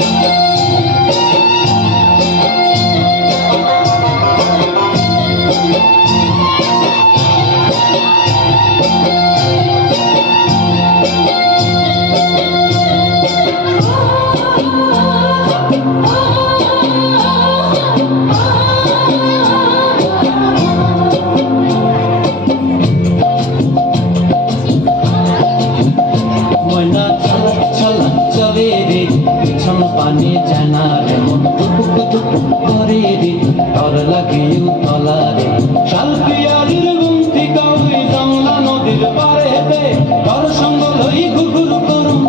ময়না তর লাগে তলা রে শাল পিয়ারির গুমতি কাউই জংলা নদীর পারেতে তর সঙ্গ লই ঘুঘুর করুম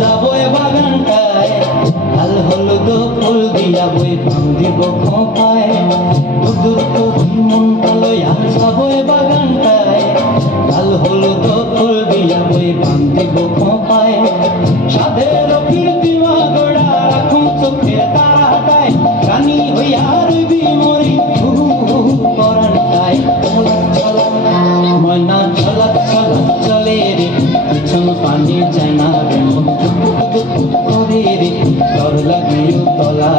যাব এ বাগানটায়। লাল হলুদ ফুল দিয়া বই পান দিব খোপায়। দূর দূর দূর ওই মনটা লইয়া যাব এ বাগানটায়। লাল হলুদ ফুল দিয়া বই পান দিব খোপায়। সাধের কীর্তি মাগড়া রাখুন চোখের তারাটায়। রানী হইয়া রবি পিছন চাই না রে টুকুক করে রে ডর লাগে তলা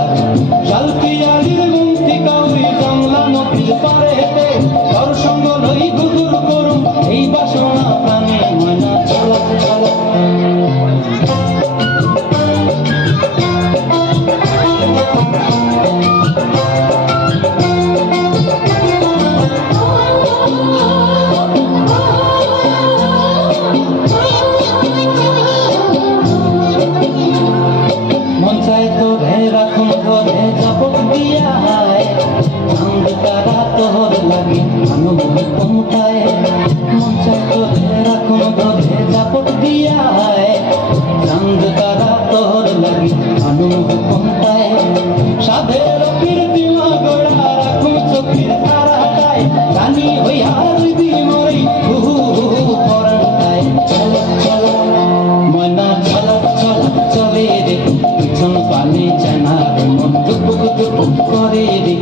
জাপক দিয়া হায়। চাঁদ তারা তোহর লাগে আনু কোনটায় সাধের কীর্তি মাগড়া রাখুন চোখের তারাটায়। রানী হইয়া রইবি মরি হু হু হু পরানটায় চলক চলক ময়না ছলক ছলক চলে রে। পিছন পানে জানা রে মন দুপুক দুপুক করে রে।